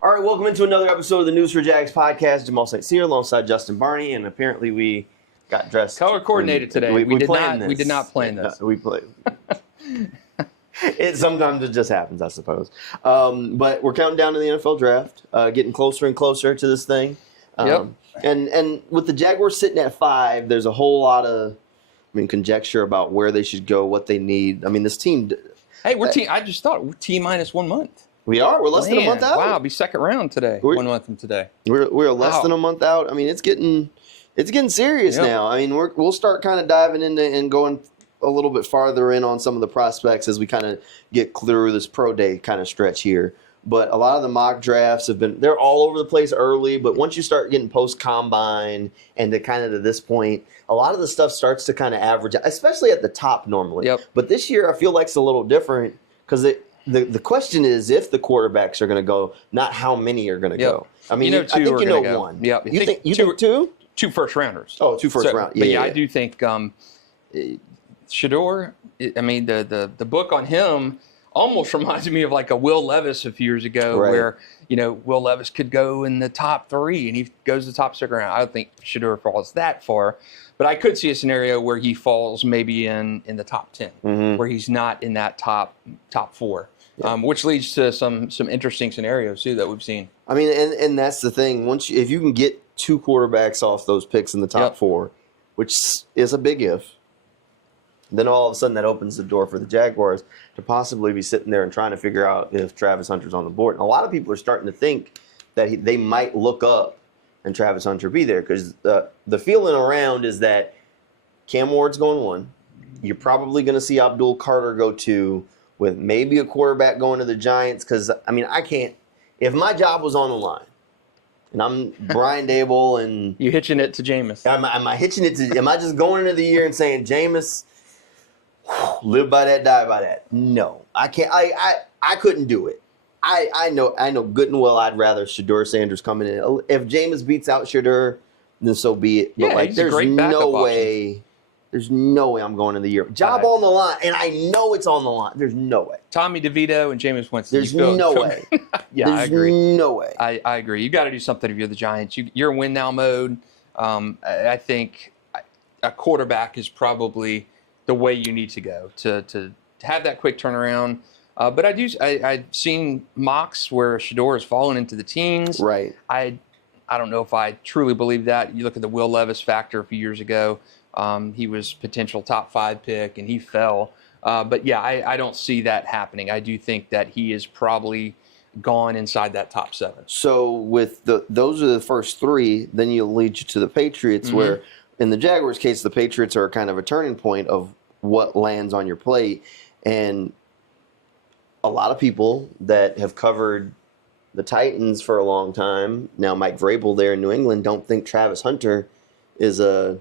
All right, welcome into another episode of the News4JAGs podcast. Jamal St here alongside Justin Barney, and apparently we got dressed. Color coordinated today. We did not plan this. We played. Sometimes it just happens, I suppose. But we're counting down to the NFL draft, getting closer and closer to this thing. And with the Jaguars sitting at 5, there's a whole lot of, conjecture about where they should go, what they need. This team. Hey, I just thought we're T-minus 1 month. We are. We're less than a month out. Wow, it'll be second round today. 1 month from today. We're less than a month out. It's getting serious now. We'll start kind of diving into and going a little bit farther in on some of the prospects as we kind of get through this pro day kind of stretch here. But a lot of the mock drafts they're all over the place early, but once you start getting post-combine and to this point, a lot of the stuff starts to kind of average, especially at the top normally. Yep. But this year I feel like it's a little different because the question is if the quarterbacks are going to go, not how many are going to go. I think one. Yep. You think two? 2 first rounders. Oh, 2 first round. Yeah, I do think Shedeur, the book on him almost reminds me of like a Will Levis a few years ago, right, where, Will Levis could go in the top 3 and he goes to the top 2nd round. I don't think Shedeur falls that far, but I could see a scenario where he falls maybe in the top 10, where he's not in that top 4. Yeah. Which leads to some interesting scenarios too that we've seen. And that's the thing. If you can get 2 quarterbacks off those picks in the top 4, which is a big if, then all of a sudden that opens the door for the Jaguars to possibly be sitting there and trying to figure out if Travis Hunter's on the board. And a lot of people are starting to think that they might look up and Travis Hunter be there because the feeling around is that Cam Ward's going 1. You're probably going to see Abdul Carter go 2. With maybe a quarterback going to the Giants, because, I can't. If my job was on the line, and I'm Brian Dable, and you hitching it to Jameis. Am I hitching it to? Am I just going into the year and saying, Jameis, live by that, die by that? No, I can't. I couldn't do it. I know good and well I'd rather Shedeur Sanders come in. If Jameis beats out Shedeur, then so be it. But there's no way. There's no way I'm going in the year. Job on the line, and I know it's on the line. There's no way. Tommy DeVito and Jameis Winston. There's no way. I agree. No way. I agree. You got to do something if you're the Giants. You're in win now mode. I think a quarterback is probably the way you need to go to have that quick turnaround. But I've seen mocks where Shedeur has fallen into the teens. Right. I don't know if I truly believe that. You look at the Will Levis factor a few years ago. He was potential top 5 pick, and he fell. But, I don't see that happening. I do think that he is probably gone inside that top 7. So with those are the first 3, then you'll lead you to the Patriots, where in the Jaguars' case, the Patriots are kind of a turning point of what lands on your plate. And a lot of people that have covered the Titans for a long time, now Mike Vrabel there in New England, don't think Travis Hunter is a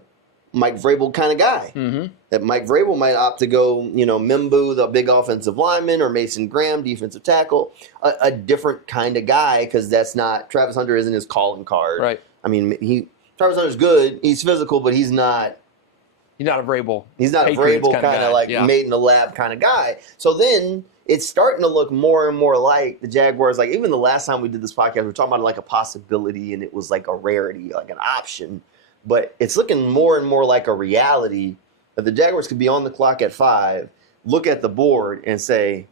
Mike Vrabel kind of guy. That Mike Vrabel might opt to go, Mimbu, the big offensive lineman, or Mason Graham, defensive tackle, a different kind of guy, because that's not, Travis Hunter isn't his calling card. Right. Travis Hunter's good. He's physical, but he's not. He's not a Vrabel. He's not Patriots a Vrabel kind of made in the lab kind of guy. So then it's starting to look more and more like the Jaguars. Like even the last time we did this podcast, we were talking about like a possibility, and it was like a rarity, like an option. But it's looking more and more like a reality that the Jaguars could be on the clock at 5, look at the board, and say,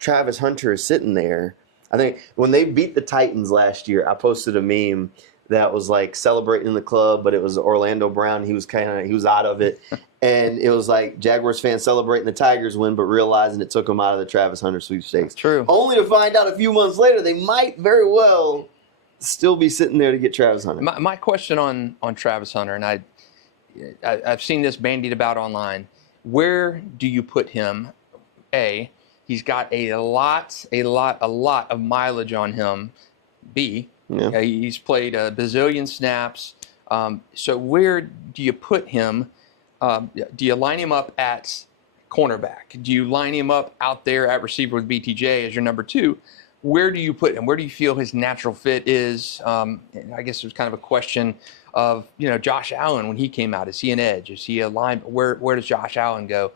Travis Hunter is sitting there. I think when they beat the Titans last year, I posted a meme that was like celebrating in the club, but it was Orlando Brown. He was out of it. And it was like Jaguars fans celebrating the Tigers win, but realizing it took them out of the Travis Hunter sweepstakes. True. Only to find out a few months later they might very well still be sitting there to get Travis Hunter. My question on Travis Hunter, and I've seen this bandied about online. Where do you put him? A, he's got a lot of mileage on him. B, he's played a bazillion snaps. So where do you put him? Do you line him up at cornerback? Do you line him up out there at receiver with BTJ as your number 2? Where do you put him? Where do you feel his natural fit is? I guess there's kind of a question of, Josh Allen when he came out. Is he an edge? Is he a line? Where does Josh Allen go?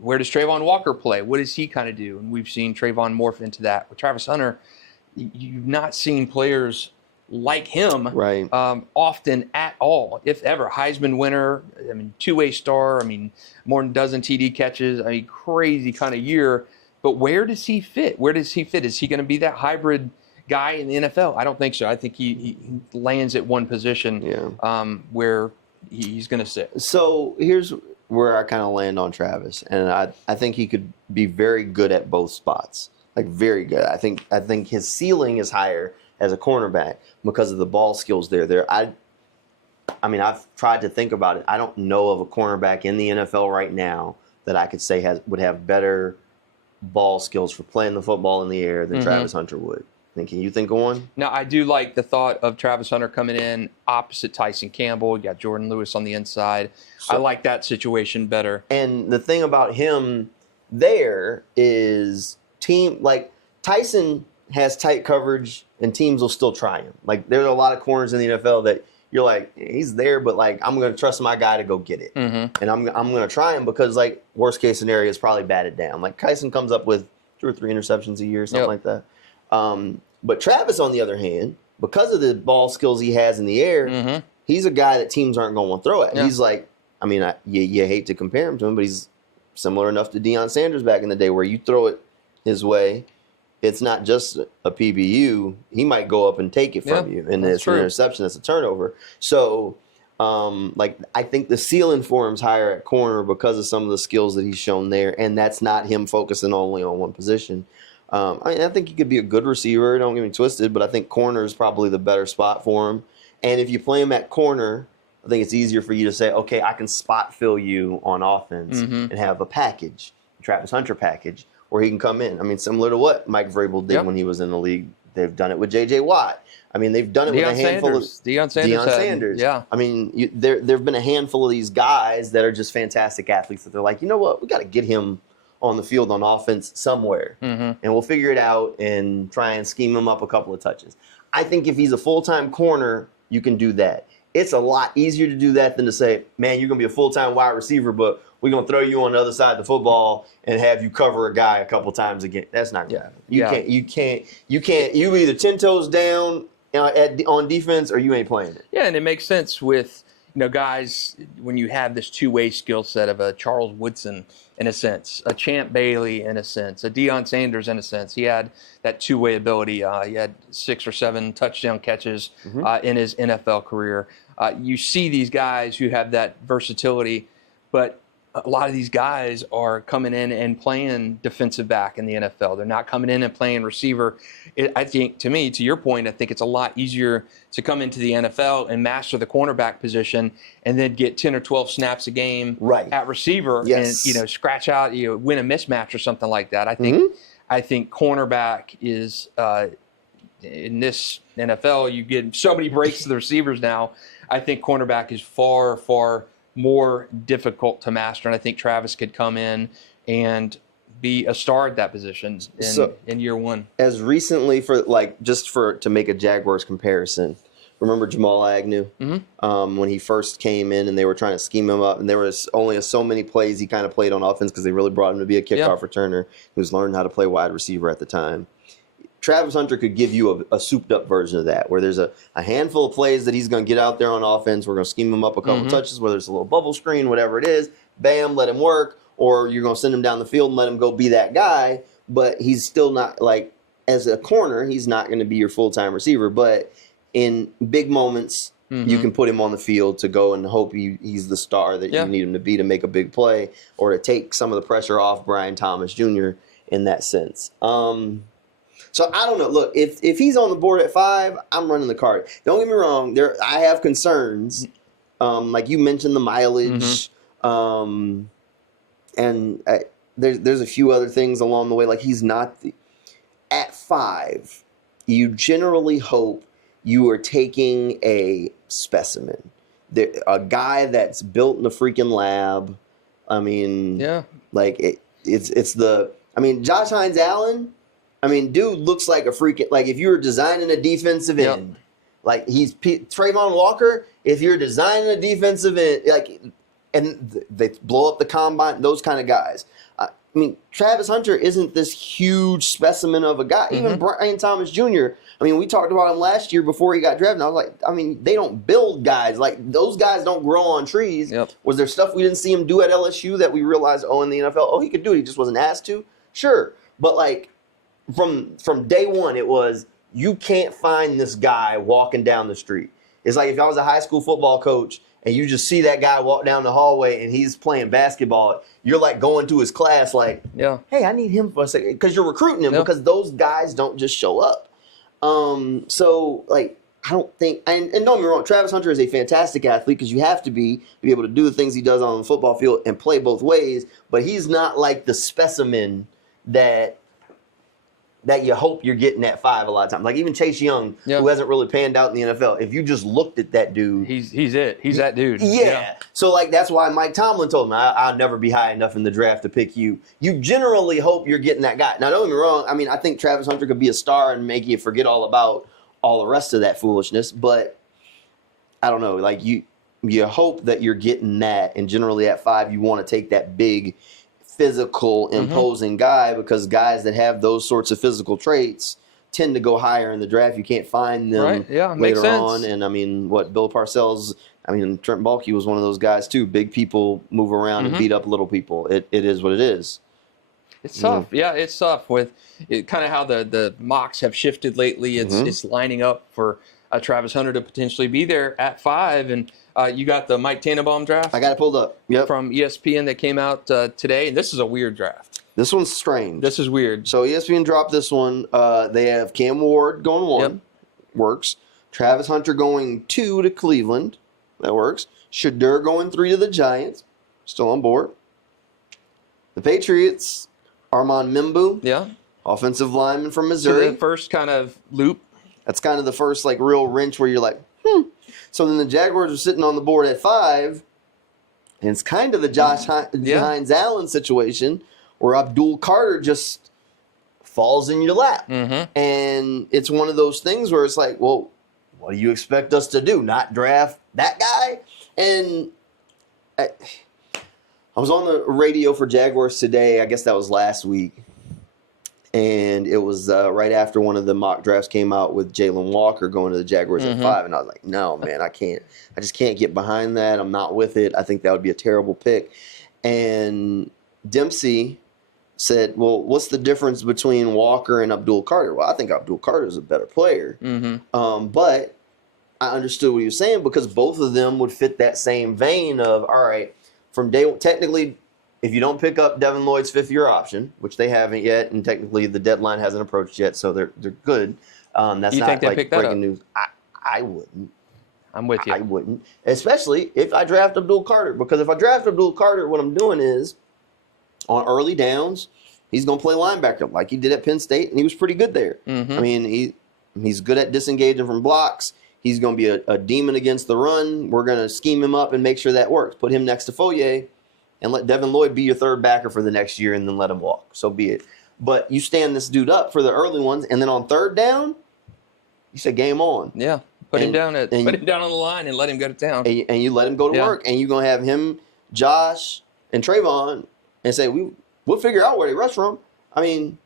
Where does Trayvon Walker play? What does he kind of do? And we've seen Trayvon morph into that. With Travis Hunter, you've not seen players like him Right. often at all, if ever. Heisman winner, I mean, two-way star, I mean, more than a dozen TD catches, I mean, crazy kind of year. But where does he fit? Where does he fit? Is he going to be that hybrid guy in the NFL? I don't think so. I think he lands at one position where he's going to sit. So here's where I kind of land on Travis, and I think he could be very good at both spots, like very good. I think his ceiling is higher as a cornerback because of the ball skills there. I mean, I've tried to think about it. I don't know of a cornerback in the NFL right now that I could say would have better ball skills for playing the football in the air than Travis Hunter would. Can you think of one? Now, I do like the thought of Travis Hunter coming in opposite Tyson Campbell. You got Jordan Lewis on the inside. I like that situation better. And the thing about him there is Tyson has tight coverage and teams will still try him. Like, there's a lot of corners in the NFL that you're like, he's there, but like, I'm going to trust my guy to go get it. And I'm going to try him because, like, worst case scenario is probably batted down. Like, Tyson comes up with 2 or 3 interceptions a year, something like that. But Travis, on the other hand, because of the ball skills he has in the air, he's a guy that teams aren't going to throw at. He's like, I mean, you hate to compare him to him, but he's similar enough to Deion Sanders back in the day where you throw it his way, it's not just a PBU. He might go up and take it from you, and it's an interception, it's a turnover. So, I think the ceiling for him's higher at corner because of some of the skills that he's shown there, and that's not him focusing only on one position. I think he could be a good receiver, don't get me twisted, but I think corner is probably the better spot for him. And if you play him at corner, I think it's easier for you to say, okay, I can spot fill you on offense and have a package, Travis Hunter package, where he can come in. I mean, similar to what Mike Vrabel did when he was in the league. They've done it with J.J. Watt. I mean, they've done it with a handful of Deion Sanders. Yeah. I mean, there have been a handful of these guys that are just fantastic athletes that they're like, you know what, we got to get him on the field on offense somewhere, and we'll figure it out and try and scheme him up a couple of touches. I think if he's a full-time corner, you can do that. It's a lot easier to do that than to say, man, you're going to be a full-time wide receiver, but we're going to throw you on the other side of the football and have you cover a guy a couple times again. That's not going to happen. You can't. You either 10 toes down on defense or you ain't playing it. Yeah, and it makes sense with, guys, when you have this two-way skill set of a Charles Woodson, in a sense, a Champ Bailey, in a sense, a Deion Sanders, in a sense. He had that two-way ability. He had 6 or 7 touchdown catches in his NFL career. You see these guys who have that versatility, but a lot of these guys are coming in and playing defensive back in the NFL. They're not coming in and playing receiver. I think, to me, to your point, I think it's a lot easier to come into the NFL and master the cornerback position and then get 10 or 12 snaps a game at receiver and, scratch out, win a mismatch or something like that. I think cornerback is, in this NFL, you get so many breaks to the receivers now. I think cornerback is far, far more difficult to master, and I think Travis could come in and be a star at that position in year one. As recently to make a Jaguars comparison, remember Jamal Agnew when he first came in and they were trying to scheme him up, and there was only so many plays he kind of played on offense because they really brought him to be a kickoff returner. He was learning how to play wide receiver at the time. Travis Hunter could give you a souped-up version of that, where there's a handful of plays that he's going to get out there on offense. We're going to scheme him up a couple touches, whether it's a little bubble screen, whatever it is. Bam, let him work. Or you're going to send him down the field and let him go be that guy. But he's still not, as a corner, he's not going to be your full-time receiver. But in big moments, you can put him on the field to go and hope he's the star that you need him to be to make a big play or to take some of the pressure off Brian Thomas Jr. in that sense. So I don't know. Look, if he's on the board at 5, I'm running the card. Don't get me wrong. I have concerns. Like you mentioned, the mileage. And there's a few other things along the way. Like he's not at 5. You generally hope you are taking a specimen, a guy that's built in a freaking lab. I mean, it's Josh Hines Allen. I mean, dude looks like a freaking, if you were designing a defensive end, like he's Trayvon Walker. If you're designing a defensive end, and they blow up the combine, those kind of guys. I mean, Travis Hunter isn't this huge specimen of a guy. Even Brian Thomas Jr., I mean, we talked about him last year before he got drafted. And I was like, I mean, they don't build guys. Like, those guys don't grow on trees. Yep. Was there stuff we didn't see him do at LSU that we realized, in the NFL, he could do it. He just wasn't asked to? Sure. But, like, from day one, it was, you can't find this guy walking down the street. It's like if I was a high school football coach and you just see that guy walk down the hallway and he's playing basketball, you're like going to his class like, hey, I need him for a second. Because you're recruiting him because those guys don't just show up. So, like, I don't think – and don't get me wrong, Travis Hunter is a fantastic athlete because you have to be able to do the things he does on the football field and play both ways. But he's not like the specimen that you hope you're getting at 5 a lot of times. Like even Chase Young, who hasn't really panned out in the NFL, if you just looked at that dude. He's it. He's that dude. Yeah. So, like, that's why Mike Tomlin told him, I'll never be high enough in the draft to pick you. You generally hope you're getting that guy. Now, don't get me wrong. I mean, I think Travis Hunter could be a star and make you forget all about all the rest of that foolishness. But, I don't know. Like, you hope that you're getting that. And generally at 5, you want to take that big – physical, imposing guy, because guys that have those sorts of physical traits tend to go higher in the draft. You can't find them later on. And I mean, Bill Parcells, Trent Baalke was one of those guys too. Big people move around and beat up little people. It is what it is. It's tough. Yeah, it's tough with it, kind of how the mocks have shifted lately. It's lining up for Travis Hunter to potentially be there at 5. And you got the Mike Tannenbaum draft? I got it pulled up. Yep. From ESPN that came out today. And this is a weird draft. This one's strange. This is weird. So ESPN dropped this one. They have Cam Ward going 1. Yep. Works. Travis Hunter going 2 to Cleveland. That works. Shedeur going 3 to the Giants. Still on board. The Patriots, Armand Membu. Yeah. Offensive lineman from Missouri. So the first kind of loop. That's kind of the first like real wrench where you're like, So then the Jaguars are sitting on the board at 5, and it's kind of the Josh Hines Allen situation where Abdul Carter just falls in your lap. And it's one of those things where it's like, well, what do you expect us to do? Not draft that guy? And I was on the radio for Jaguars today. I guess that was last week. And it was right after one of the mock drafts came out with Jalen Walker going to the Jaguars at 5. And I was like, no, man, I can't. I just can't get behind that. I'm not with it. I think that would be a terrible pick. And Dempsey said, well, what's the difference between Walker and Abdul Carter? Well, I think Abdul Carter is a better player. But I understood what he was saying because both of them would fit that same vein of, all right, from day one, technically, if you don't pick up Devin Lloyd's 5th-year option, which they haven't yet, and technically the deadline hasn't approached yet, so they're good. That's you not think they like pick that breaking up? News. I wouldn't. I'm with you. I wouldn't, especially if I draft Abdul Carter, because if I draft Abdul Carter, what I'm doing is on early downs, he's going to play linebacker like he did at Penn State, and he was pretty good there. I mean, he's good at disengaging from blocks. He's going to be a demon against the run. We're going to scheme him up and make sure that works. Put him next to Foye. And let Devin Lloyd be your third backer for the next year and then let him walk. So be it. But you stand this dude up for the early ones, and then on 3rd down, you say game on. Yeah. Put him down on the line and let him go to town. And you let him go to work. And you're going to have him, Josh, and Trayvon and say, we'll figure out where they rush from. I mean,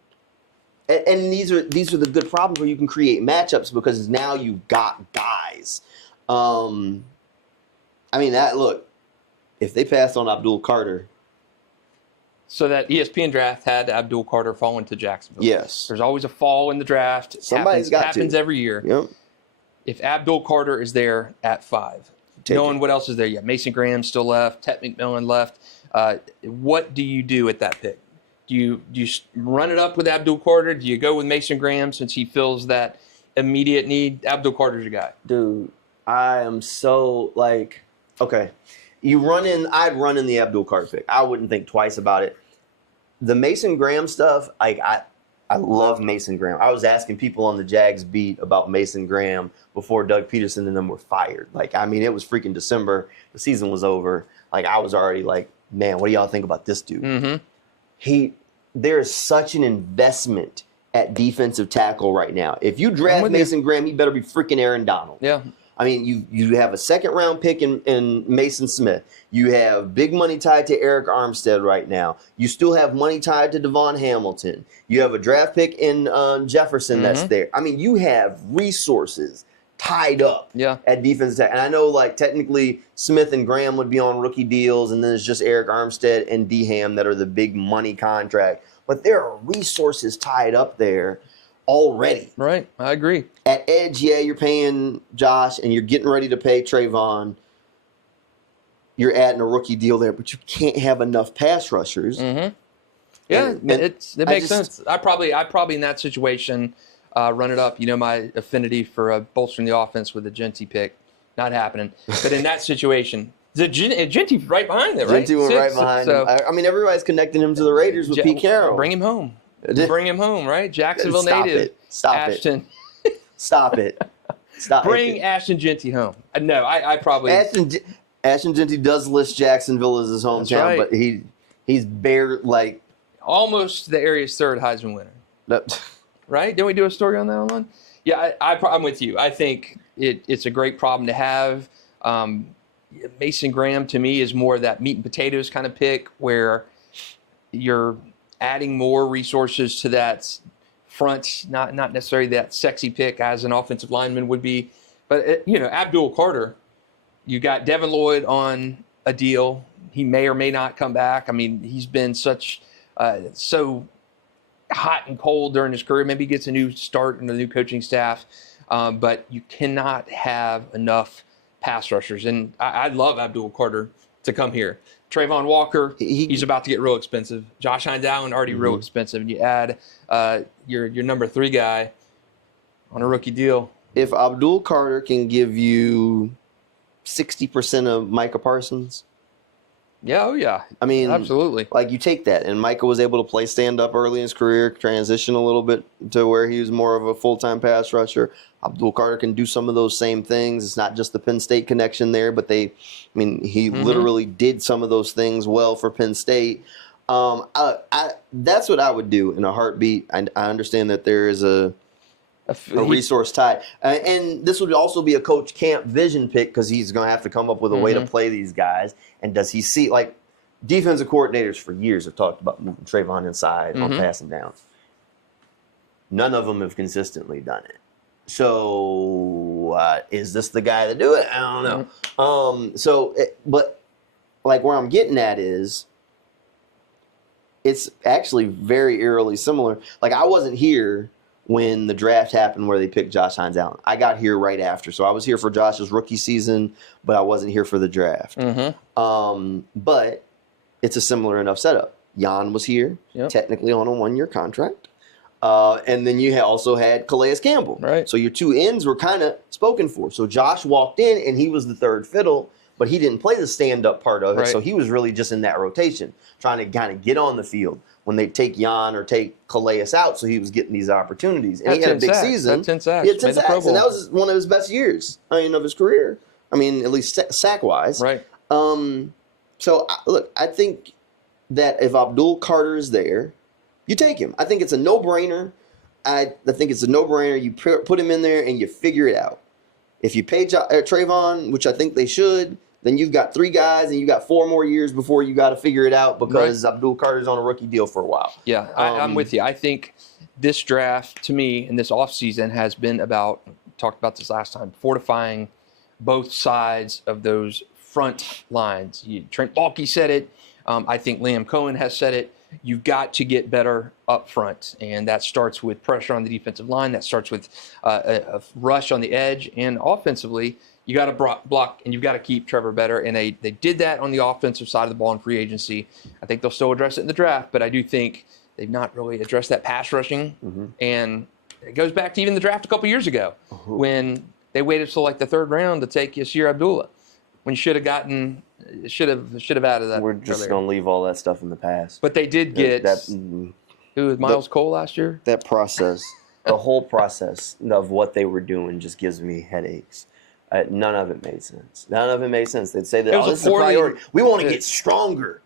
and these are the good problems where you can create matchups because now you've got guys. I mean, look. If they passed on Abdul Carter. So that ESPN draft had Abdul Carter falling to Jacksonville. Yes. There's always a fall in the draft. Somebody's got to. Happens every year. Yep. If Abdul Carter is there at 5, knowing what else is there, Mason Graham still left, Ted McMillan left. What do you do at that pick? Do you run it up with Abdul Carter? Do you go with Mason Graham since he fills that immediate need? Abdul Carter's your guy. Dude, I am so like, okay. I'd run in the Abdul Carter pick. I wouldn't think twice about it. The Mason Graham stuff, I love Mason Graham. I was asking people on the Jags beat about Mason Graham before Doug Peterson and them were fired. Like, I mean, it was freaking December. The season was over. Like, I was already like, man, what do y'all think about this dude? There's such an investment at defensive tackle right now. If you draft Mason Graham, he better be freaking Aaron Donald. Yeah. I mean, you have a second-round pick in Mason Smith. You have big money tied to Eric Armstead right now. You still have money tied to Devon Hamilton. You have a draft pick in Jefferson that's there. I mean, you have resources tied up at defensive tackle. And I know, like, technically Smith and Graham would be on rookie deals, and then it's just Eric Armstead and D-Ham that are the big money contract. But there are resources tied up there already. Right, I agree. At edge, you're paying Josh, and you're getting ready to pay Trayvon. You're adding a rookie deal there, but you can't have enough pass rushers. Yeah, it makes sense. I probably in that situation run it up. You know, my affinity for bolstering the offense with a Genty pick, not happening. But in that situation, Genty right behind it, right? Genty went right behind him. I mean, everybody's connecting him to the Raiders with Pete Carroll. Bring him home. Bring him home, right? Jacksonville native. Stop Ashton. it. Stop it. Stop it. Bring Ashton Genty home. No, I probably. Ashton Genty does list Jacksonville as his hometown, but he's bare like almost the area's third Heisman winner. Right? Didn't we do a story on that online? Yeah, I'm with you. I think it's a great problem to have. Mason Graham to me is more of that meat and potatoes kind of pick where you're adding more resources to that front, not necessarily that sexy pick as an offensive lineman would be. But, Abdul Carter, you got Devin Lloyd on a deal. He may or may not come back. I mean, he's been so hot and cold during his career. Maybe he gets a new start in the new coaching staff. But you cannot have enough pass rushers. And I'd love Abdul Carter to come here. Trayvon Walker, he's about to get real expensive. Josh Hines Allen, already real expensive. And you add your number 3 guy on a rookie deal. If Abdul Carter can give you 60% of Micah Parsons. Yeah. I mean, absolutely. Like, you take that, and Micah was able to play stand-up early in his career, transition a little bit to where he was more of a full-time pass rusher. Abdul Carter can do some of those same things. It's not just the Penn State connection there, but he literally did some of those things well for Penn State. That's what I would do in a heartbeat. I understand that there is a resource tied. And this would also be a Coach Camp vision pick because he's going to have to come up with a way to play these guys. And does he see, like, defensive coordinators for years have talked about moving Trayvon inside on passing downs. None of them have consistently done it. So is this the guy to do it? I don't know. But like where I'm getting at is it's actually very eerily similar. Like, I wasn't here when the draft happened where they picked Josh Hines Allen. I got here right after. So I was here for Josh's rookie season, but I wasn't here for the draft. But it's a similar enough setup. Jan was here, technically on a 1-year contract. And then you also had Calais Campbell. Right. So your 2 ends were kind of spoken for. So Josh walked in, and he was the third fiddle, but he didn't play the stand-up part of it. Right. So he was really just in that rotation, trying to kind of get on the field when they take Jan or take Calais out, so he was getting these opportunities. And he had a big season. 10 sacks. He had 10 sacks, and that was one of his best years, of his career. I mean, at least sack-wise. Right. So, look, I think that if Abdul Carter is there, you take him. I think it's a no-brainer. I think it's a no-brainer. You put him in there, and you figure it out. If you pay Trayvon, which I think they should, then you've got 3 guys, and you got 4 more years before you got to figure it out because Abdul Carter's on a rookie deal for a while. Yeah, I'm with you. I think this draft, to me, and this offseason has been about, talked about this last time, fortifying both sides of those front lines. Trent Baalke said it. I think Liam Cohen has said it. You've got to get better up front, and that starts with pressure on the defensive line. That starts with a rush on the edge, and offensively, you got to block, and you've got to keep Trevor better. And they did that on the offensive side of the ball in free agency. I think they'll still address it in the draft, but I do think they've not really addressed that pass rushing. And it goes back to even the draft a couple years ago when they waited till like the 3rd round to take Yasir Abdullah, when you should have gotten. Should have added that. We're just going to leave all that stuff in the past. But they did get who was Miles Cole last year? That process, the whole process of what they were doing just gives me headaches. None of it made sense. They'd say that this is a priority. We want to get stronger.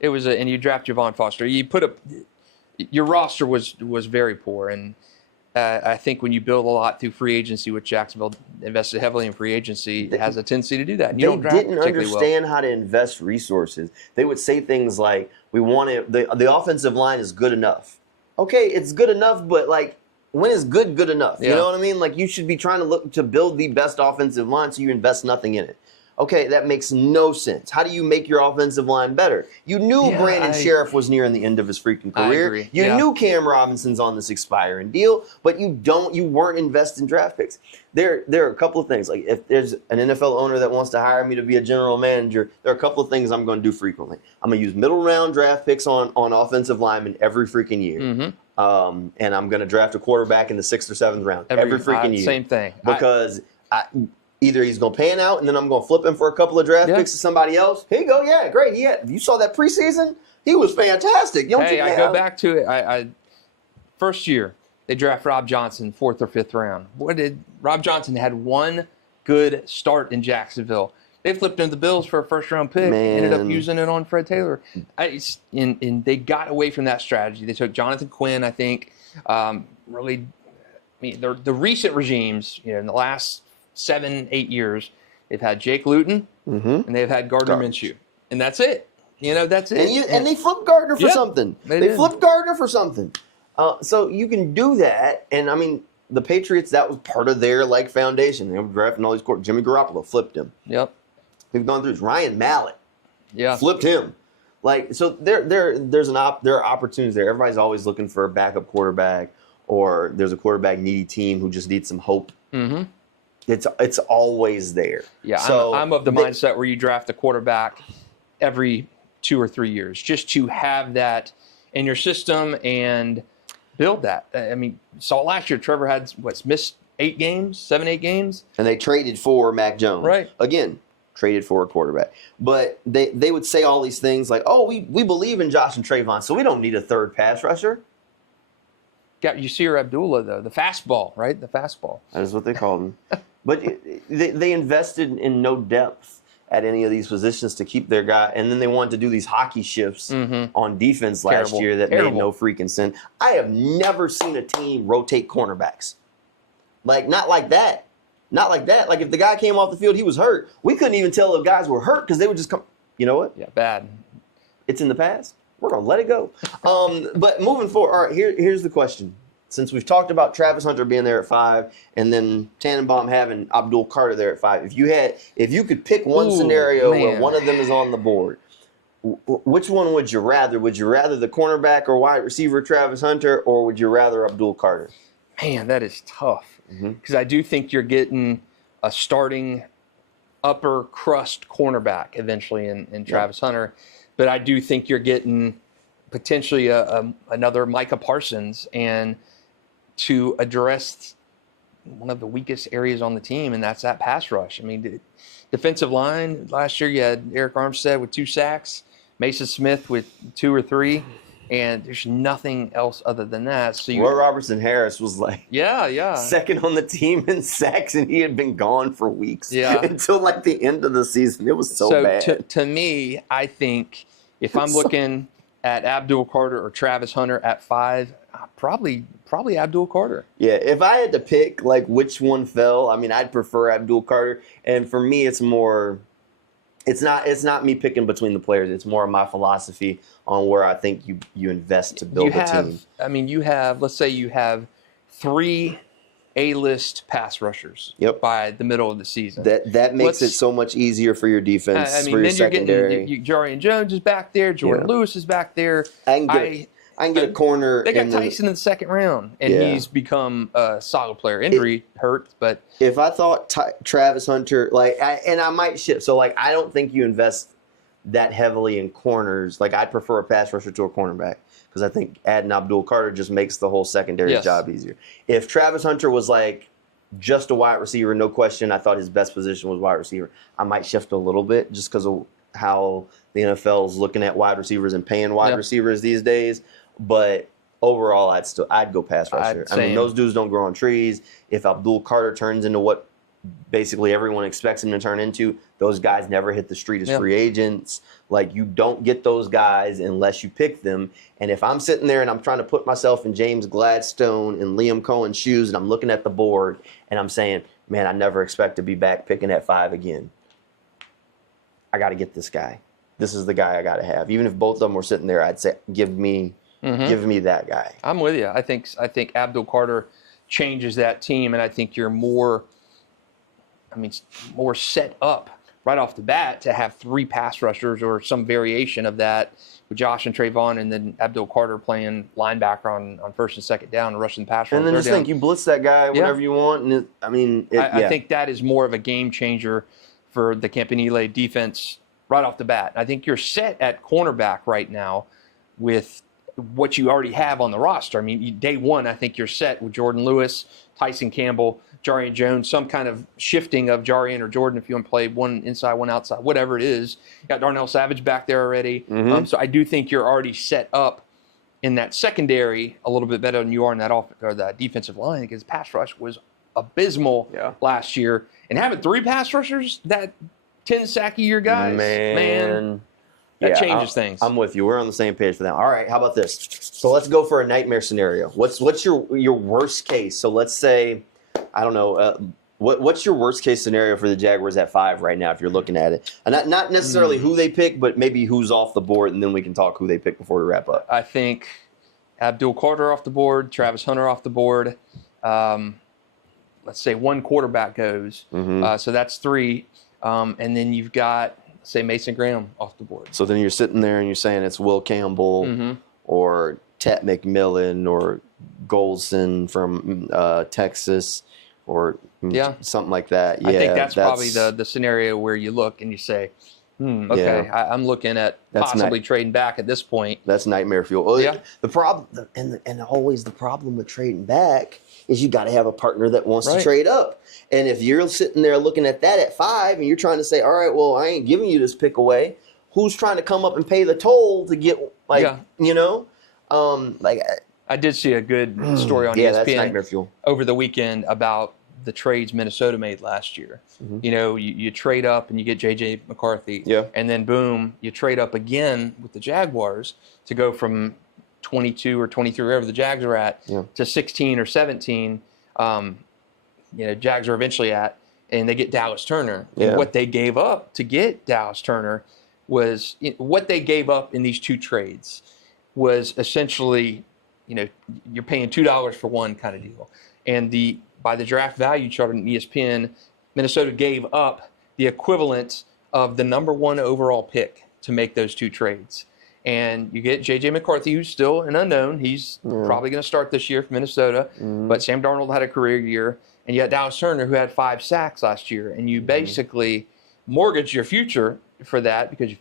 It was and you draft Javon Foster. You put your roster was very poor, and I think when you build a lot through free agency, which Jacksonville invested heavily in free agency, it has a tendency to do that. And you They don't draft didn't particularly understand how to invest resources. They would say things like, "We want it. The offensive line is good enough." Okay, it's good enough, but like, when is good enough? Yeah. You know what I mean? Like, you should be trying to look to build the best offensive line, so you invest nothing in it. Okay, that makes no sense. How do you make your offensive line better? You knew Brandon Sheriff was nearing the end of his freaking career. I agree. You knew Cam Robinson's on this expiring deal, but you weren't investing draft picks. There are a couple of things. Like, if there's an NFL owner that wants to hire me to be a general manager, there are a couple of things I'm going to do frequently. I'm going to use middle round draft picks on offensive linemen every freaking year. Mm-hmm. And I'm going to draft a quarterback in the 6th or 7th round every freaking year. Same thing. Because either he's going to pan out and then I'm going to flip him for a couple of draft picks to somebody else. Here you go. Yeah, great. You saw that preseason? He was fantastic. I go back to it. First year, they draft Rob Johnson, 4th or 5th round. Rob Johnson had one good start in Jacksonville. They flipped him the Bills for a first-round pick. Ended up using it on Fred Taylor. And they got away from that strategy. They took Jonathan Quinn, I think. The recent regimes, in the last 7-8 years, they've had Jake Luton and they've had Gardner Minshew, and that's it. That's it. And they flipped Gardner for something. They flipped Gardner for something. So you can do that, and I mean, the Patriots, that was part of their foundation. They were drafting all these quarterbacks. Jimmy Garoppolo flipped him. Yep. We've gone through this. Ryan Mallett. Yeah. Flipped him. So there are opportunities there. Everybody's always looking for a backup quarterback, or there's a quarterback needy team who just needs some hope. Mm-hmm. It's always there. Yeah, so I'm of the mindset where you draft a quarterback every 2 or 3 years just to have that in your system and build that. I mean, saw last year Trevor had missed 8 games, 7-8 games, and they traded for Mac Jones. Right. Again, traded for a quarterback. But they would say all these things like, "Oh, we believe in Josh and Trayvon, so we don't need a third pass rusher." Got Cyr Abdullah though, the fastball, right? The fastball. That is what they called him. But they invested in no depth at any of these positions to keep their guy, and then they wanted to do these hockey shifts on defense last year that made no freaking sense. I have never seen a team rotate cornerbacks. Not like that. Not like that. Like, if the guy came off the field, he was hurt. We couldn't even tell if guys were hurt because they would just come. You know what? Yeah, bad. It's in the past. We're going to let it go. But moving forward, all right, here's the question. Since we've talked about Travis Hunter being there at 5 and then Tannenbaum having Abdul Carter there at 5, if you could pick one scenario where one of them is on the board, which one would you rather? Would you rather the cornerback or wide receiver Travis Hunter, or would you rather Abdul Carter? Man, that is tough. Because I do think you're getting a starting upper crust cornerback eventually in Travis Hunter. But I do think you're getting potentially another Micah Parsons, and to address one of the weakest areas on the team, and that's that pass rush. I mean, the defensive line, last year you had Eric Armstead with 2 sacks, Mason Smith with 2 or 3, and there's nothing else other than that. So Roy Robertson Harris was second on the team in sacks, and he had been gone for weeks until the end of the season. It was so bad. To me, I think if I'm looking at Abdul Carter or Travis Hunter at 5, probably Abdul Carter. Yeah, if I had to pick which one fell, I mean, I'd prefer Abdul Carter. And for me, it's not me picking between the players. It's more of my philosophy on where I think you invest to build a team. I mean, let's say you have 3 A-list pass rushers by the middle of the season. That makes it so much easier for your defense, for your secondary. Jarian Jones is back there. Jordan Lewis is back there. I can get a corner. They got Tyson in the 2nd round, and he's become a solid player. Injury hurt, but if I thought Travis Hunter, and I might shift. So, I don't think you invest that heavily in corners. I'd prefer a pass rusher to a cornerback because I think adding Abdul Carter just makes the whole secondary job easier. If Travis Hunter was just a wide receiver, no question, I thought his best position was wide receiver, I might shift a little bit just because of how the NFL is looking at wide receivers and paying wide receivers these days. But overall, I'd go pass rusher. I mean, those dudes don't grow on trees. If Abdul Carter turns into what basically everyone expects him to turn into. Those guys never hit the street as free agents. Like, you don't get those guys unless you pick them. And if I'm sitting there and I'm trying to put myself in James Gladstone and Liam Cohen's shoes, and I'm looking at the board and I'm saying, man, I never expect to be back picking at 5 again. I got to get this guy. This is the guy I got to have. Even if both of them were sitting there, I'd say, give me that guy. I'm with you. I think Abdul Carter changes that team, and I think you're more set up right off the bat to have 3 pass rushers or some variation of that with Josh and Trayvon, and then Abdul Carter playing linebacker on first and second down and rushing the pass rush. And then just think, you blitz that guy whenever you want. And I think that is more of a game changer for the Campanile defense right off the bat. I think you're set at cornerback right now with what you already have on the roster. I mean, day one, I think you're set with Jordan Lewis, Tyson Campbell, Jarian Jones, some kind of shifting of Jarian or Jordan if you want to play one inside, one outside, whatever it is. You got Darnell Savage back there already. So I do think you're already set up in that secondary a little bit better than you are in that defensive line, because pass rush was abysmal last year. And having 3 pass rushers, that 10 sack a year guys, man that changes things. I'm with you. We're on the same page for that. All right, how about this? So let's go for a nightmare scenario. What's your worst case? So let's say, I don't know, what's your worst case scenario for the Jaguars at 5 right now if you're looking at it? And not necessarily who they pick, but maybe who's off the board, and then we can talk who they pick before we wrap up. I think Abdul Carter off the board, Travis Hunter off the board. Let's say 1 quarterback goes. So that's 3. And then you've got, say, Mason Graham off the board. So then you're sitting there and you're saying it's Will Campbell or Tet McMillan or Golson from Texas or something like that. I think that's probably the scenario where you look and you say, okay, I'm looking at possibly trading back at this point. That's nightmare fuel. Well, the problem, and always the problem with trading back is you got to have a partner that wants to trade up. And if you're sitting there looking at that at 5 and you're trying to say, all right, well, I ain't giving you this pick away, who's trying to come up and pay the toll to get, you know? I did see a good story on ESPN that's nightmare fuel. Over the weekend about the trades Minnesota made last year. You know, you trade up and you get J.J. McCarthy. And then, boom, you trade up again with the Jaguars to go from 22 or 23, wherever the Jags are at, to 16 or 17. Jags are eventually at, and they get Dallas Turner. And what they gave up to get Dallas Turner was what they gave up in these 2 trades was essentially, you're paying $2 for one kind of deal. And by the draft value chart on ESPN, Minnesota gave up the equivalent of the number 1 overall pick to make those 2 trades. And you get J.J. McCarthy, who's still an unknown. He's probably going to start this year for Minnesota. But Sam Darnold had a career year. And you got Dallas Turner, who had 5 sacks last year. And you basically mortgage your future for that because you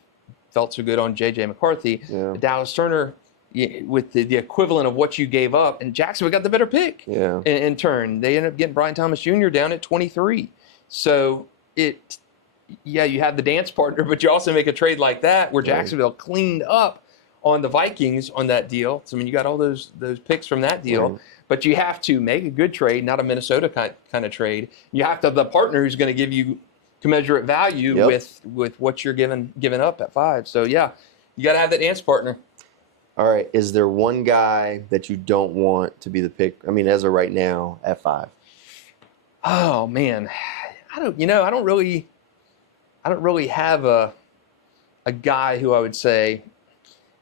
felt so good on J.J. McCarthy. Dallas Turner, with the equivalent of what you gave up, and Jacksonville got the better pick in turn. They ended up getting Brian Thomas Jr. down at 23. So you have the dance partner, but you also make a trade like that where Jacksonville cleaned up on the Vikings on that deal. So, I mean, you got all those picks from that deal, but you have to make a good trade, not a Minnesota kind of trade. You have to have the partner who's going to give you commensurate value with what you're giving up at 5. So, you got to have that dance partner. All right. Is there one guy that you don't want to be the pick? I mean, as of right now, at 5. Oh man, I don't really have a guy who I would say.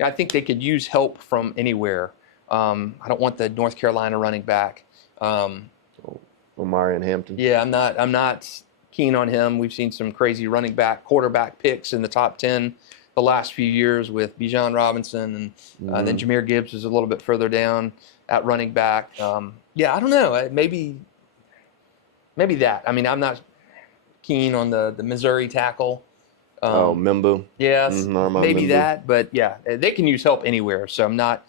I think they could use help from anywhere. I don't want the North Carolina running back. Omarion Hampton. Yeah, I'm not keen on him. We've seen some crazy quarterback picks in the top 10 the last few years with Bijan Robinson, and then Jahmyr Gibbs is a little bit further down at running back. I don't know. Maybe that. I mean, I'm not keen on the Missouri tackle. Mimbu. Yes, maybe Mimbu. That. But, they can use help anywhere, so I'm not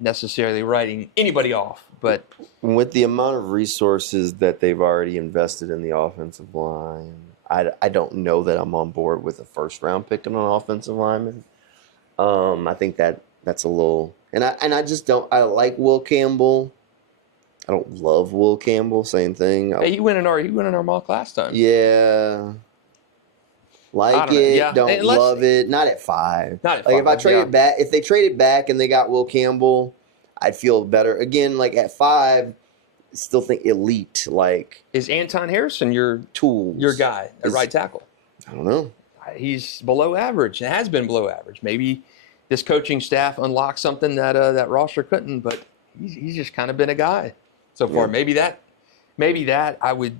necessarily writing anybody off. But with the amount of resources that they've already invested in the offensive line, I don't know that I'm on board with a first-round pick on an offensive lineman. I think that's a little – and I just don't – I like Will Campbell. I don't love Will Campbell. Same thing. Hey, he went in our mock last time. Yeah. Like don't know. it, Yeah. don't love it. Not at 5. Not at like 5, if I trade it back, if they trade it back and they got Will Campbell, I'd feel better. Again, like at 5, I still think elite. Like, is Anton Harrison your tools? Your guy at right tackle? I don't know. He's below average and has been below average. Maybe this coaching staff unlocked something that that roster couldn't, but he's just kind of been a guy so far. Yeah. Maybe that I would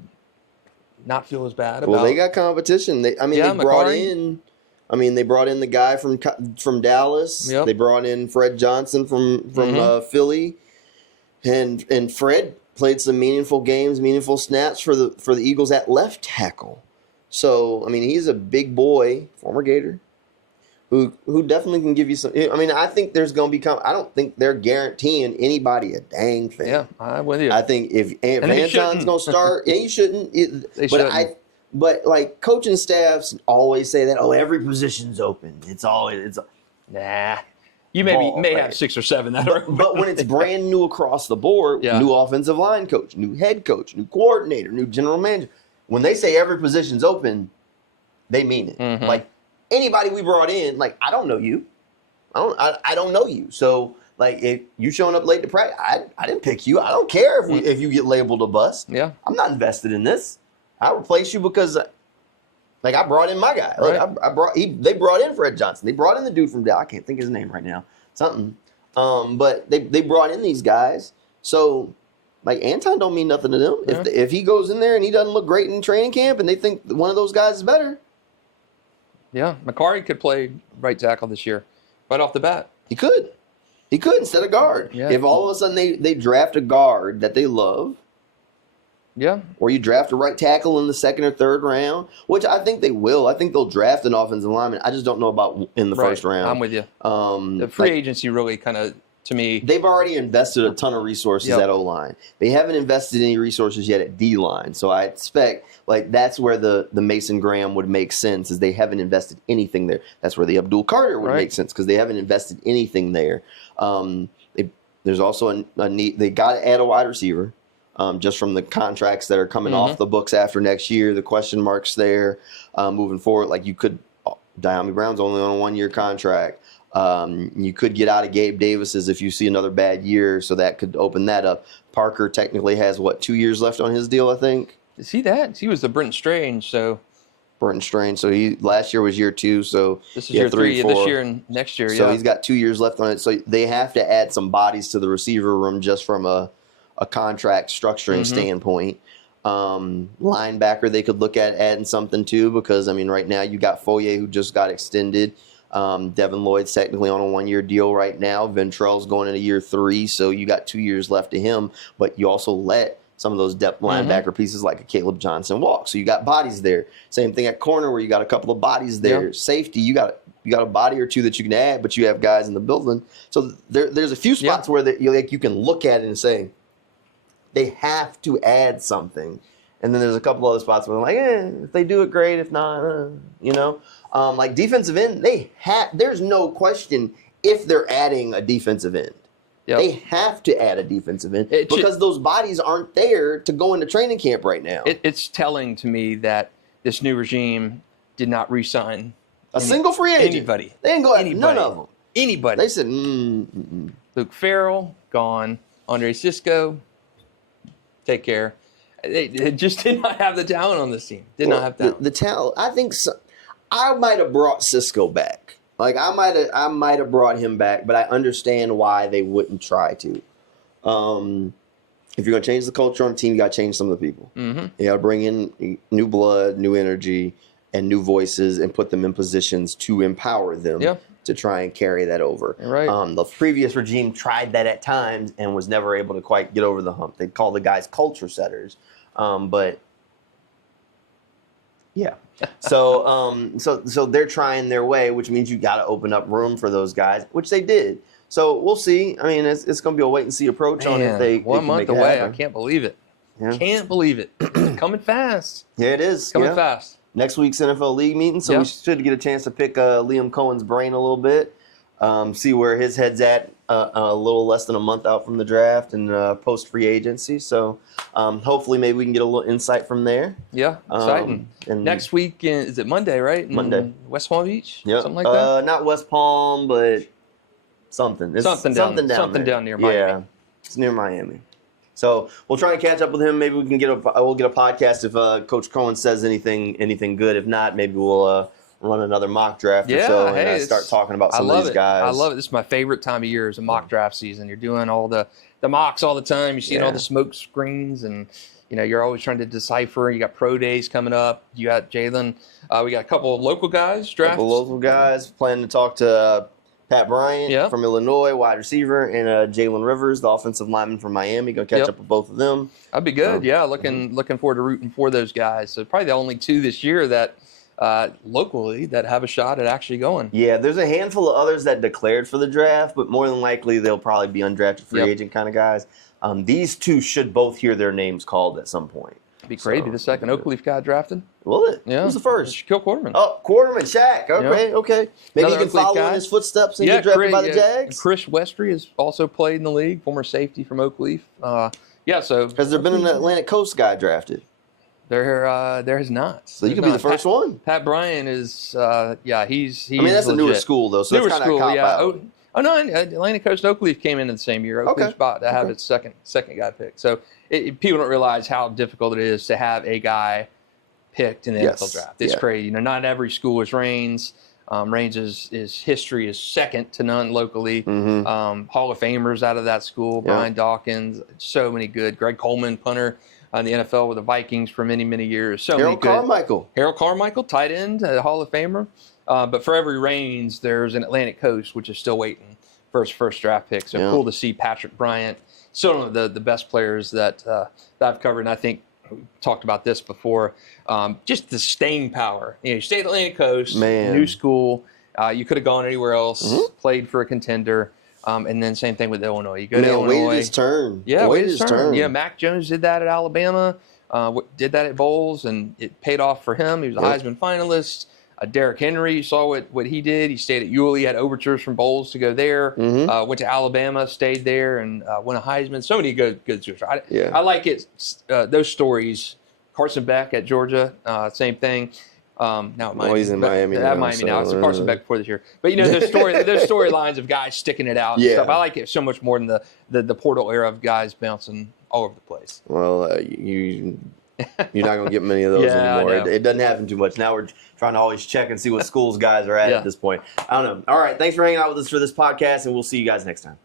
not feel as bad about. Well, they got competition. They brought in. They brought in the guy from Dallas. Yep. They brought in Fred Johnson from Philly, and Fred played some meaningful snaps for the Eagles at left tackle. So he's a big boy, former Gator, who definitely can give you some. I think there's going to be. I don't think they're guaranteeing anybody a dang thing. Yeah, I'm with you. I think if Anton's going to start, and he shouldn't. But like coaching staffs always say that, every position's open. It's nah. You may have 6 or 7 that are. But when it's brand new across the board, new offensive line coach, new head coach, new coordinator, new general manager, when they say every position's open, they mean it. Mm-hmm. Like anybody we brought in, like I don't know you, I don't know you. So like if you showing up late to practice, I didn't pick you. I don't care if you get labeled a bust. Yeah, I'm not invested in this. I replace you because, like, I brought in my guy. Like, they brought in Fred Johnson. They brought in the dude from Dallas. I can't think of his name right now. Something. But they brought in these guys. So, like, Anton don't mean nothing to them. Yeah. If he goes in there and he doesn't look great in training camp and they think one of those guys is better. Yeah, McCarty could play right tackle this year, right off the bat. He could instead of guard. Yeah. If all of a sudden they draft a guard that they love. Yeah. Or you draft a right tackle in the 2nd or 3rd round, which I think they will. I think they'll draft an offensive lineman. I just don't know about in the first round. I'm with you. The free agency really kind of, to me. They've already invested a ton of resources at O-line. They haven't invested any resources yet at D-line. So I expect, like, that's where the Mason Graham would make sense, is they haven't invested anything there. That's where the Abdul Carter would make sense, because they haven't invested anything there. There's also a need. They got to add a wide receiver. Just from the contracts that are coming off the books after next year, the question marks there moving forward. Like Diami Brown's only on a 1-year contract. You could get out of Gabe Davis's if you see another bad year, so that could open that up. Parker technically has 2 years left on his deal, I think. See that? He was the Brenton Strange, so. Brenton Strange. So last year was year 2, so this is year 3. This year and next year. So he's got 2 years left on it. So they have to add some bodies to the receiver room just from a contract structuring standpoint. Linebacker, they could look at adding something too, because right now you got Foye, who just got extended. Devin Lloyd's technically on a 1-year deal right now. Ventrell's going into year 3, so you got 2 years left to him, but you also let some of those depth linebacker pieces like a Caleb Johnson walk. So you got bodies there. Same thing at corner, where you got a couple of bodies there. Safety, you got a body or two that you can add, but you have guys in the building. So there's a few spots where you can look at it and say, they have to add something. And then there's a couple other spots where I'm like, if they do it, great. If not, like defensive end, there's no question if they're adding a defensive end. Yep. They have to add a defensive end because those bodies aren't there to go into training camp right now. It's telling to me that this new regime did not re-sign a single free agent. Anybody. They didn't go after none of them. Anybody. They said, Luke Farrell, gone. Andre Sisco, take care. They just did not have the talent on this team. Did not have talent. The talent. I think so. I might have brought Sisco back. Like I might have brought him back, but I understand why they wouldn't try to. If you're going to change the culture on the team, you got to change some of the people. You got to bring in new blood, new energy, and new voices, and put them in positions to empower them to try and carry that over. Right. The previous regime tried that at times and was never able to quite get over the hump. They call the guys culture setters, but yeah. So they're trying their way, which means you got to open up room for those guys, which they did. So we'll see. I mean, it's going to be a wait and see approach on if they 1 month away. I can't believe it. Yeah. Can't believe it. Coming fast. Yeah, it is. Coming fast. Next week's NFL League meeting, so we should get a chance to pick Liam Cohen's brain a little bit. see where his head's at a little less than a month out from the draft and post free agency. So hopefully maybe we can get a little insight from there. Yeah, exciting. And next week, is it Monday, right? Monday. West Palm Beach? Yep. Something like that? Not West Palm, but something. It's something down near Miami. Yeah, it's near Miami. So we'll try and catch up with him. Maybe we can we'll get a podcast if Coach Cohen says anything good. If not, maybe we'll run another mock draft or so and start talking about some of these guys. I love it. This is my favorite time of year is a mock draft season. You're doing all the mocks all the time. You're seeing all the smoke screens and you're always trying to decipher. You got pro days coming up. You got Jalen. We got a couple of local guys drafted. Planning to talk to Pat Bryant from Illinois, wide receiver, and Jalen Rivers, the offensive lineman from Miami. Go catch up with both of them. That'd be good. Looking forward to rooting for those guys. So probably the only two this year that locally that have a shot at actually going. Yeah, there's a handful of others that declared for the draft, but more than likely they'll probably be undrafted free agent kind of guys. These two should both hear their names called at some point. It'd be great to be the second Oakleaf guy drafted. Will it? Yeah. Who's the first? Shaquille Quarterman. Oh, Quarterman, Shaq. Okay. Maybe you can follow in his footsteps and get drafted by the Jags. Chris Westry has also played in the league, former safety from Oakleaf. So has there been an Atlantic Coast guy drafted? There has not. So you could be the first one. Pat Bryant is, he's I mean, that's a newer school, though, so it's kind of cop out. Oh, no, Atlantic Coast Oakleaf came in the same year. Oakleaf's about to have its second guy picked. So people don't realize how difficult it is to have a guy picked in the NFL draft. It's crazy. Not every school is Reigns. Reigns' history is second to none locally. Hall of Famers out of that school. Brian Dawkins, so many good. Greg Coleman, punter in the NFL with the Vikings for many, many years. Harold Carmichael, tight end, Hall of Famer. But for every Reigns, there's an Atlantic Coast, which is still waiting for his first draft pick. So cool to see Patrick Bryant. Still one of the best players that I've covered. And I think we talked about this before. Just the staying power. You stay at Atlantic Coast, new school. You could have gone anywhere else, played for a contender. And then same thing with Illinois. You go to Illinois. Waited his turn. Yeah, waited his turn. Yeah, Mac Jones did that at Alabama, did that at Bowles, and it paid off for him. He was a Heisman finalist. Derrick Henry, you saw what he did. He stayed at Yulee, had overtures from Bowles to go there. Went to Alabama, stayed there, and won a Heisman. So many good stories. I like it. Those stories. Carson Beck at Georgia, same thing. Now he's in Miami now. Miami now. So Carson Beck before this year. But those storylines of guys sticking it out and stuff. I like it so much more than the portal era of guys bouncing all over the place. Well, you're not going to get many of those anymore. It doesn't happen too much. Now we're trying to always check and see what schools guys are at this point. I don't know. All right. Thanks for hanging out with us for this podcast, and we'll see you guys next time.